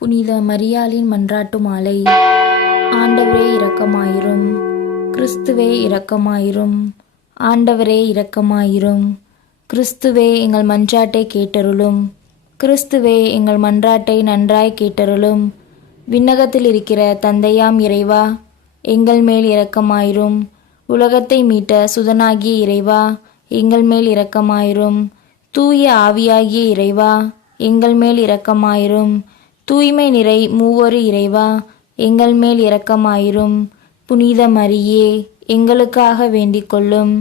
புனித மரியாளின் மன்றாட்டு மாலை. ஆண்டவரே இரக்கமாயிரும். கிறிஸ்துவே இரக்கமாயிரும். ஆண்டவரே இரக்கமாயிரும். கிறிஸ்துவே எங்கள் மன்றாட்டை கேட்டருளும். கிறிஸ்துவே எங்கள் மன்றாட்டை நன்றாய் கேட்டருளும். விண்ணகத்தில் இருக்கிற தந்தையாம் இறைவா எங்கள் மேல் இரக்கமாயிரும். உலகத்தை மீட்ட சுதனாகிய இறைவா எங்கள் மேல் இரக்கமாயிரும். தூய ஆவியாகிய இறைவா எங்கள் மேல் இரக்கமாயிரும். தூய்மை நிறை மூவொரு இறைவா எங்கள் மேல் இரக்கமாயிரும். புனித மரியே எங்களுக்காக வேண்டிக் கொள்ளும்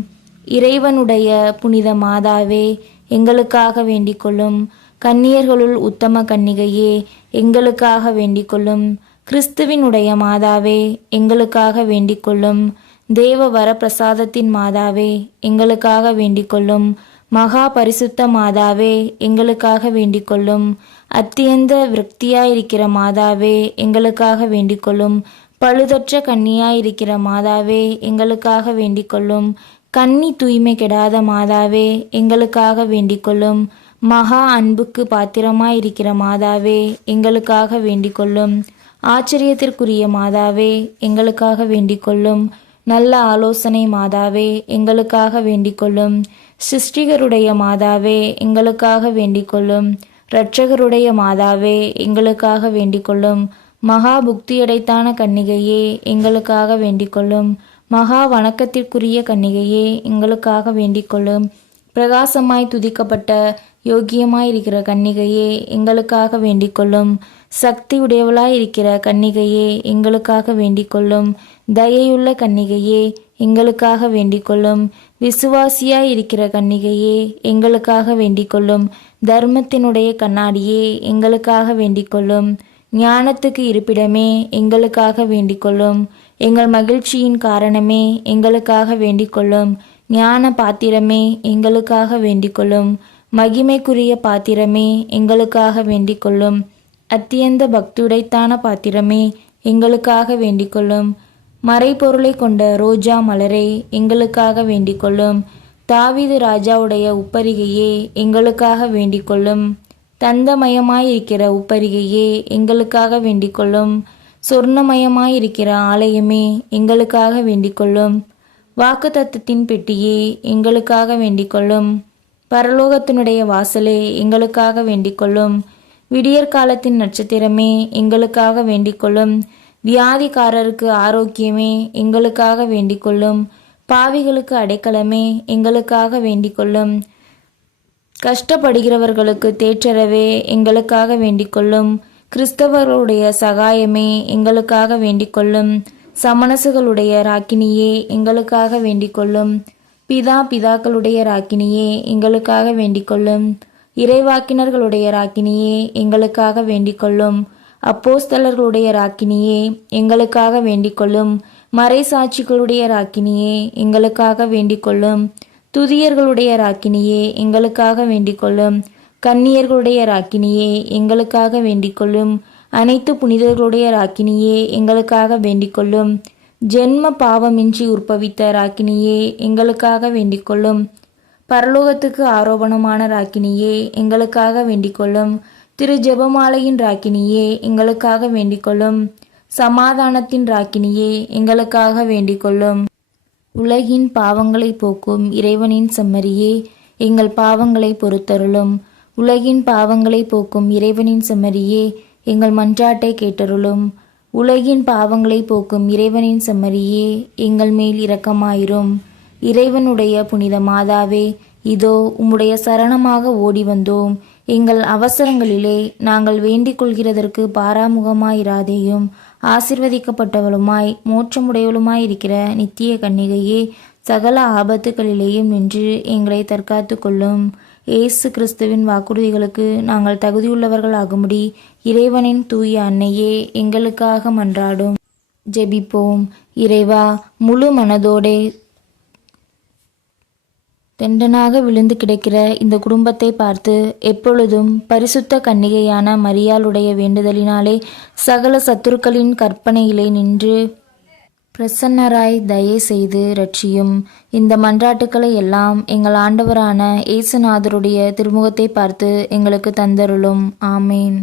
இறைவனுடைய புனித மாதாவே எங்களுக்காக வேண்டிக் கொள்ளும் கன்னியர்களுள் உத்தம கன்னிகையே எங்களுக்காக வேண்டிக் கொள்ளும் கிறிஸ்துவினுடைய மாதாவே எங்களுக்காக வேண்டிக் கொள்ளும் தேவ வரப்பிரசாதத்தின் மாதாவே எங்களுக்காக வேண்டிக் கொள்ளும் மகா பரிசுத்த மாதாவே எங்களுக்காக வேண்டிக் கொள்ளும் அத்தியந்த விரக்தியாயிருக்கிற மாதாவே எங்களுக்காக வேண்டிக் கொள்ளும் பழுதற்ற கன்னியாயிருக்கிற மாதாவே எங்களுக்காக வேண்டிக் கொள்ளும் கன்னி தூய்மை கெடாத மாதாவே எங்களுக்காக வேண்டிக் கொள்ளும் மகா அன்புக்கு பாத்திரமாயிருக்கிற மாதாவே எங்களுக்காக வேண்டிக் கொள்ளும் ஆச்சரியத்திற்குரிய மாதாவே எங்களுக்காக வேண்டிக் கொள்ளும் நல்ல ஆலோசனை மாதாவே எங்களுக்காக வேண்டிக் கொள்ளும் சிருஷ்டிகருடைய மாதாவே எங்களுக்காக வேண்டிக் கொள்ளும் இரட்சகருடைய மாதாவே எங்களுக்காக வேண்டிக் கொள்ளும் மகா புக்தியடைத்தான கன்னிகையே எங்களுக்காக வேண்டிக் கொள்ளும் மகா வணக்கத்திற்குரிய கன்னிகையே எங்களுக்காக வேண்டிக் கொள்ளும் பிரகாசமாய் துதிக்கப்பட்ட யோக்கியமாயிருக்கிற கன்னிகையே எங்களுக்காக வேண்டிக் கொள்ளும் சக்தி உடையவளாய் இருக்கிற கன்னிகையே எங்களுக்காக வேண்டிக் கொள்ளும் தயையுள்ள கன்னிகையே எங்களுக்காக வேண்டிக் கொள்ளும் விசுவாசியாய் இருக்கிற கன்னிகையே எங்களுக்காக வேண்டிக்கொள்ளும் தர்மத்தினுடைய கண்ணாடியே எங்களுக்காக வேண்டிக்கொள்ளும் ஞானத்துக்கு இருப்பிடமே எங்களுக்காக வேண்டிக்கொள்ளும் எங்கள் மகிழ்ச்சியின் காரணமே எங்களுக்காக வேண்டிக்கொள்ளும் ஞான பாத்திரமே எங்களுக்காக வேண்டிக்கொள்ளும் மகிமைக்குரிய பாத்திரமே எங்களுக்காக வேண்டிக்கொள்ளும் அத்தியந்த பக்தியுடைத்தான பாத்திரமே எங்களுக்காக வேண்டிக்கொள்ளும் மறைபொருளை கொண்ட ரோஜா மலரே எங்களுக்காக வேண்டிக்கொள்ளும். தாவீது ராஜாவுடைய உப்பரிகையே எங்களுக்காக வேண்டிக்கொள்ளும். தந்தமயமாயிருக்கிற உப்பரிகையே எங்களுக்காக வேண்டிக்கொள்ளும். சொர்ணமயமாயிருக்கிற ஆலயமே எங்களுக்காக வேண்டிக்கொள்ளும். வாக்கு வாக்குத்தத்தத்தின் பெட்டியே எங்களுக்காக வேண்டிக்கொள்ளும். பரலோகத்தினுடைய வாசலே எங்களுக்காக வேண்டிக்கொள்ளும். விடியற்காலத்தின் நட்சத்திரமே எங்களுக்காக வேண்டிக்கொள்ளும். வியாதிக்காரருக்கு ஆரோக்கியமே எங்களுக்காக வேண்டிக் கொள்ளும் பாவிகளுக்கு அடைக்கலமே எங்களுக்காக வேண்டிக் கொள்ளும் கஷ்டப்படுகிறவர்களுக்கு தேற்றரவே எங்களுக்காக வேண்டிக் கொள்ளும் கிறிஸ்தவர்களுடைய சகாயமே எங்களுக்காக வேண்டிக் கொள்ளும் சமணசுகளுடைய ராக்கினியே எங்களுக்காக வேண்டிக் கொள்ளும் பிதா பிதாக்களுடைய ராக்கினியே எங்களுக்காக வேண்டிக் கொள்ளும் இறைவாக்கினர்களுடைய ராக்கினியே எங்களுக்காக வேண்டிக் கொள்ளும் அப்போஸ்தலர்களுடைய ராக்கினியே எங்களுக்காக வேண்டிக்கொள்ளும். மறைசாட்சிகளுடைய ராக்கினியே எங்களுக்காக வேண்டிக்கொள்ளும். துதியர்களுடைய ராக்கினியே எங்களுக்காக வேண்டிக்கொள்ளும். கன்னியர்களுடைய ராக்கினியே எங்களுக்காக வேண்டிக்கொள்ளும். அனைத்து புனிதர்களுடைய ராக்கினியே எங்களுக்காக வேண்டிக்கொள்ளும். ஜென்ம பாவமின்றி உற்பவித்த ராக்கினியே எங்களுக்காக வேண்டிக்கொள்ளும். பரலோகத்துக்கு ஆரோபணமான ராக்கினியே எங்களுக்காக வேண்டிக்கொள்ளும். திரு ஜெபமாலையின் ராக்கினியே எங்களுக்காக வேண்டிக்கொள்ளும். சமாதானத்தின் ராக்கினியே எங்களுக்காக வேண்டிக்கொள்ளும். உலகின் பாவங்களை போக்கும் இறைவனின் செம்மறியே எங்கள் பாவங்களை பொறுத்தருளும். உலகின் பாவங்களை போக்கும் இறைவனின் செம்மறியே எங்கள் மன்றாட்டை கேட்டருளும். உலகின் பாவங்களை போக்கும் இறைவனின் செம்மறியே எங்கள் மேல் இரக்கமாயிரும். இறைவனுடைய புனித மாதாவே இதோ உம்முடைய சரணமாக ஓடி வந்தோம் எங்கள் அவசரங்களிலே நாங்கள் வேண்டிக் கொள்கிறதற்கு பாராமுகமாயிராதேயும் ஆசிர்வதிக்கப்பட்டவளுமாய் மோட்சமுடையவளுமாய் இருக்கிற நித்திய கன்னிகையே சகல ஆபத்துகளிலேயும் நின்று எங்களை தற்காத்து கொள்ளும். இயேசு கிறிஸ்துவின் வாக்குறுதிகளுக்கு நாங்கள் தகுதியுள்ளவர்கள் ஆகும்படி இறைவனின் தூய அன்னையே எங்களுக்காக மன்றாடும். ஜெபிப்போம். இறைவா முழு மனதோடே தெண்டனாக விழுந்து கிடக்கிற இந்த குடும்பத்தை பார்த்து எப்பொழுதும் பரிசுத்த கன்னிகையான மரியாளுடைய வேண்டுதலினாலே சகல சத்துருக்களின் கற்பனையிலே நின்று பிரசன்னராய் தயை செய்து ரட்சியும் இந்த மன்றாட்டுக்களை எல்லாம் எங்கள் ஆண்டவரான இயேசுநாதருடைய திருமுகத்தை பார்த்து எங்களுக்கு தந்தருளும். ஆமேன்.